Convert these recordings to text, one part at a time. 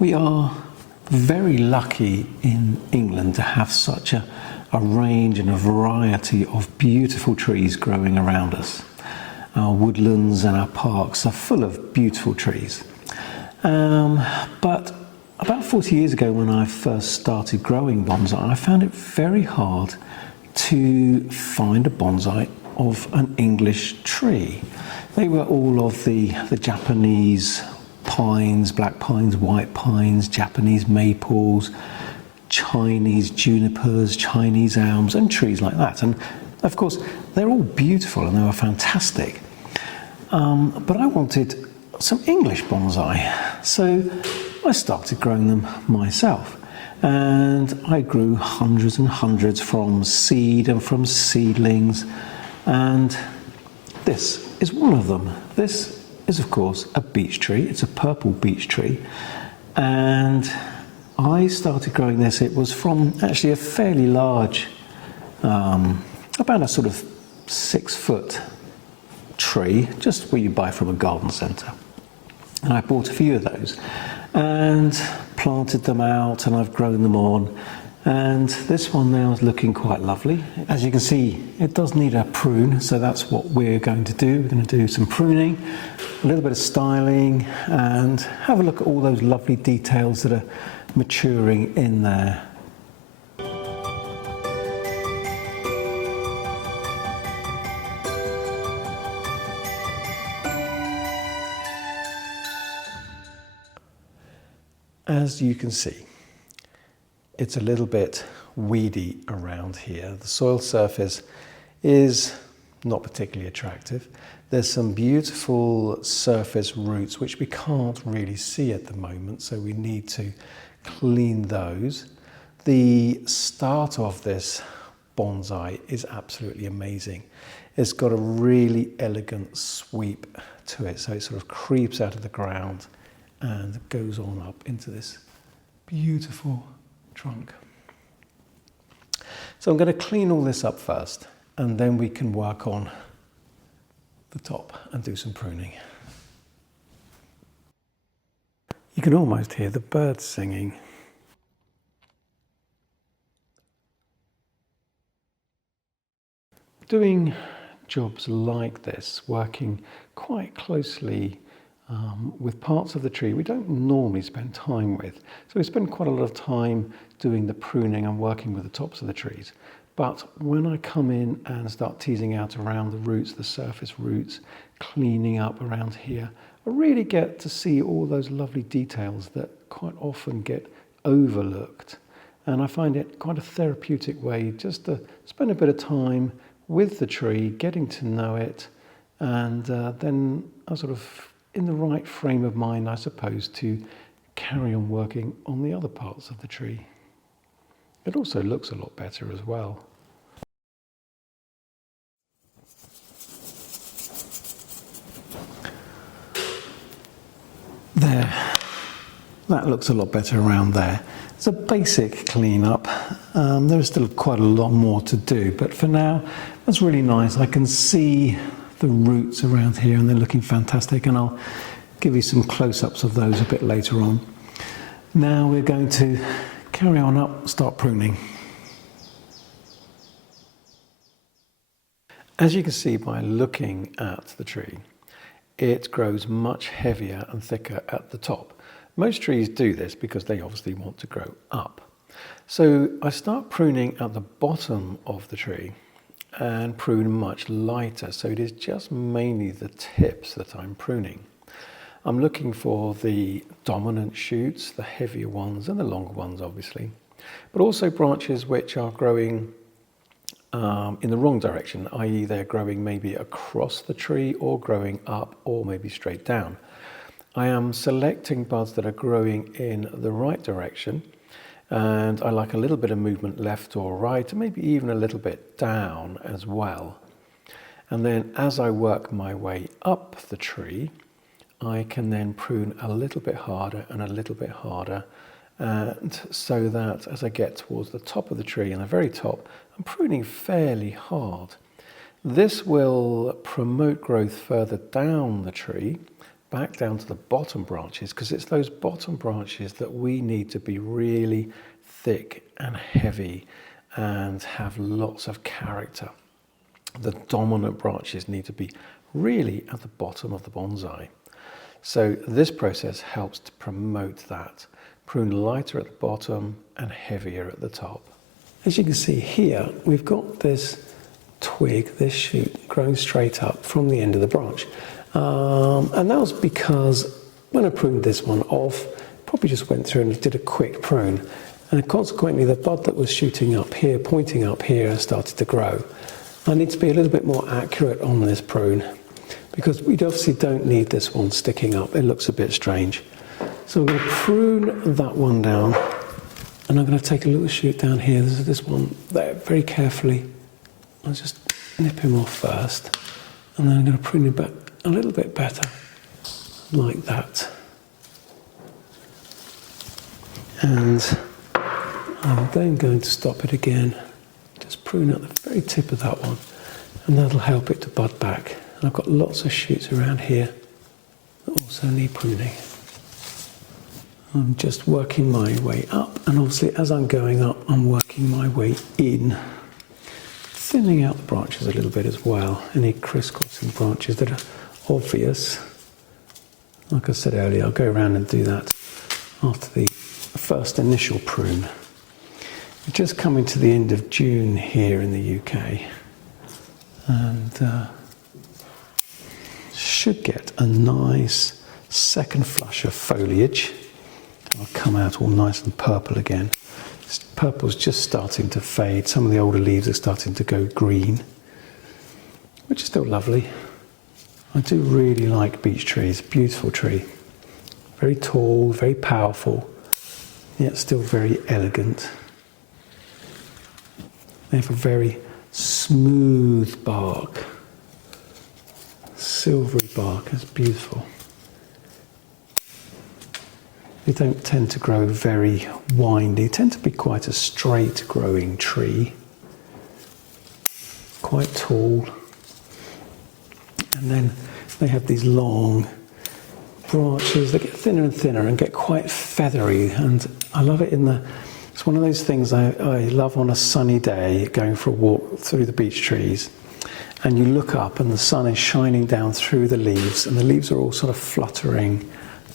We are very lucky in England to have such a range and a variety of beautiful trees growing around us. Our woodlands and our parks are full of beautiful trees. But about 40 years ago, when I first started growing bonsai, I found it very hard to find a bonsai of an English tree. They were all of the Japanese pines, black pines, white pines, Japanese maples, Chinese junipers, Chinese elms, and trees like that. And of course, they're all beautiful and they were fantastic. But I wanted some English bonsai. So I started growing them myself. And I grew hundreds and hundreds from seed and from seedlings. And this is one of them. This is, of course, a beech tree. It's a purple beech tree. And I started growing this. It was from actually a fairly large, about a sort of 6-foot tree, just where you buy from a garden centre. And I bought a few of those and planted them out, and I've grown them on. And this one now is looking quite lovely. As you can see, it does need a prune, so that's what we're going to do. We're going to do some pruning, a little bit of styling, and have a look at all those lovely details that are maturing in there. As you can see, it's a little bit weedy around here. The soil surface is not particularly attractive. There's some beautiful surface roots which we can't really see at the moment, so we need to clean those. The start of this bonsai is absolutely amazing. It's got a really elegant sweep to it, so it sort of creeps out of the ground and goes on up into this beautiful trunk. So I'm going to clean all this up first, and then we can work on the top and do some pruning. You can almost hear the birds singing. Doing jobs like this, working quite closely with parts of the tree we don't normally spend time with. So we spend quite a lot of time doing the pruning and working with the tops of the trees. But when I come in and start teasing out around the roots, the surface roots, cleaning up around here, I really get to see all those lovely details that quite often get overlooked. And I find it quite a therapeutic way just to spend a bit of time with the tree, getting to know it, and then I sort of in the right frame of mind, I suppose, to carry on working on the other parts of the tree. It also looks a lot better as well. There, that looks a lot better around there. It's a basic clean-up. There is still quite a lot more to do, but for now, that's really nice. I can see the roots around here and they're looking fantastic, and I'll give you some close-ups of those a bit later on. Now we're going to carry on up, start pruning. As you can see by looking at the tree, it grows much heavier and thicker at the top. Most trees do this because they obviously want to grow up. So I start pruning at the bottom of the tree and prune much lighter, so it is just mainly the tips that I'm pruning. I'm looking for the dominant shoots, the heavier ones and the longer ones obviously, but also branches which are growing in the wrong direction, i.e. they're growing maybe across the tree or growing up or maybe straight down. I am selecting buds that are growing in the right direction, and I like a little bit of movement left or right, and maybe even a little bit down as well. And then as I work my way up the tree, I can then prune a little bit harder and a little bit harder, and so that as I get towards the top of the tree and the very top, I'm pruning fairly hard. This will promote growth further down the tree, back down to the bottom branches, because it's those bottom branches that we need to be really thick and heavy and have lots of character. The dominant branches need to be really at the bottom of the bonsai. So this process helps to promote that. Prune lighter at the bottom and heavier at the top. As you can see here, we've got this twig, this shoot, growing straight up from the end of the branch. And that was because when I pruned this one off, probably just went through and did a quick prune. And consequently, the bud that was shooting up here, pointing up here, has started to grow. I need to be a little bit more accurate on this prune, because we obviously don't need this one sticking up. It looks a bit strange. So I'm going to prune that one down, and I'm going to take a little shoot down here. There's this one there, very carefully. I'll just nip him off first, and then I'm going to prune him back a little bit better, like that. And I'm then going to stop it again, just prune at the very tip of that one, and that'll help it to bud back. And I've got lots of shoots around here that also need pruning. I'm just working my way up, and obviously as I'm going up, I'm working my way in, thinning out the branches a little bit as well. Any crisscrossing branches that are obvious, like I said earlier, I'll go around and do that after the first initial prune. We're just coming to the end of June here in the UK, and should get a nice second flush of foliage. It'll come out all nice and purple again. This purple's just starting to fade. Some of the older leaves are starting to go green, which is still lovely. I do really like beech trees. Beautiful tree. Very tall, very powerful, yet still very elegant. They have a very smooth bark. Silvery bark, it's beautiful. They don't tend to grow very windy. They tend to be quite a straight growing tree. Quite tall. And then they have these long branches that get thinner and thinner and get quite feathery. And I love it it's one of those things I love on a sunny day, going for a walk through the beech trees. And you look up and the sun is shining down through the leaves, and the leaves are all sort of fluttering,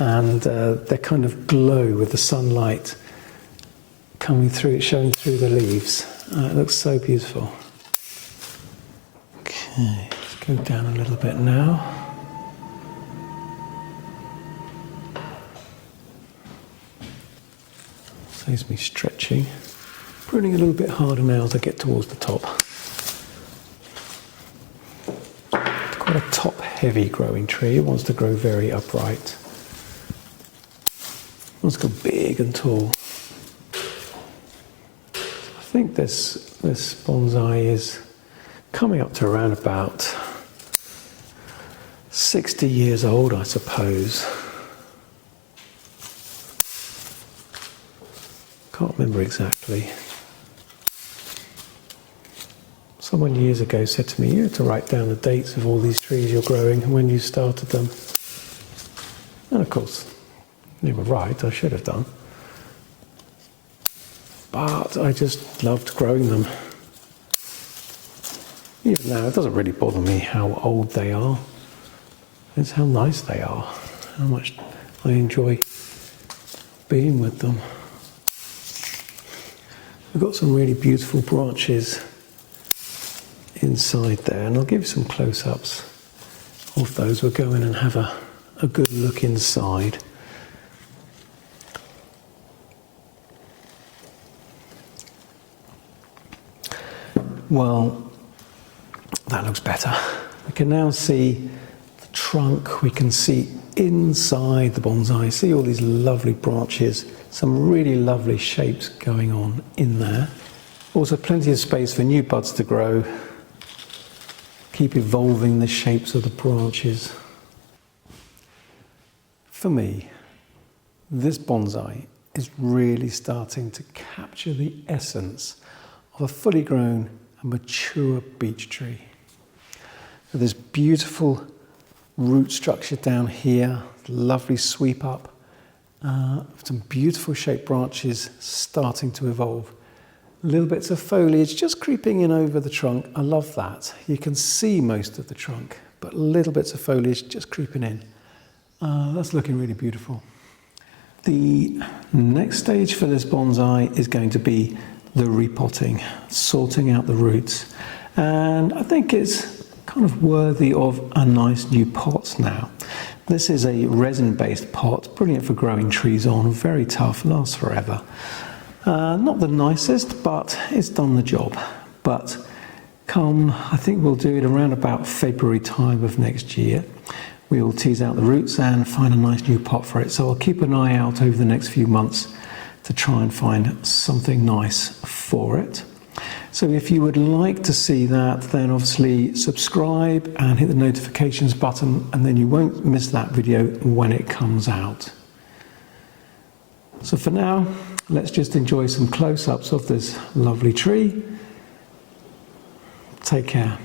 and they kind of glow with the sunlight coming through, showing through the leaves. It looks so beautiful. Okay, let's go down a little bit now. Saves me stretching. Pruning a little bit harder now as I get towards the top. It's quite a top-heavy growing tree. It wants to grow very upright. It wants to go big and tall. I think this bonsai is coming up to around about 60 years old, I suppose. Can't remember exactly. Someone years ago said to me, you have to write down the dates of all these trees you're growing and when you started them. And of course, they were right, I should have done. But I just loved growing them. Even now, it doesn't really bother me how old they are. It's how nice they are, how much I enjoy being with them. We've got some really beautiful branches inside there, and I'll give you some close-ups of those. We'll go in and have a good look inside. Well, that looks better. We can now see the trunk, we can see inside the bonsai, see all these lovely branches, some really lovely shapes going on in there. Also plenty of space for new buds to grow. Keep evolving the shapes of the branches. For me, this bonsai is really starting to capture the essence of a fully grown and mature beech tree. This beautiful root structure down here, lovely sweep up, some beautiful shaped branches starting to evolve. Little bits of foliage just creeping in over the trunk. I love that. You can see most of the trunk, but little bits of foliage just creeping in. That's looking really beautiful. The next stage for this bonsai is going to be the repotting, sorting out the roots. And I think it's kind of worthy of a nice new pot now. This is a resin-based pot, brilliant for growing trees on, very tough, lasts forever. Not the nicest, but it's done the job. But I think we'll do it around about February time of next year. We'll tease out the roots and find a nice new pot for it. So I'll keep an eye out over the next few months to try and find something nice for it. So if you would like to see that, then obviously subscribe and hit the notifications button, and then you won't miss that video when it comes out. So for now, let's just enjoy some close-ups of this lovely tree. Take care.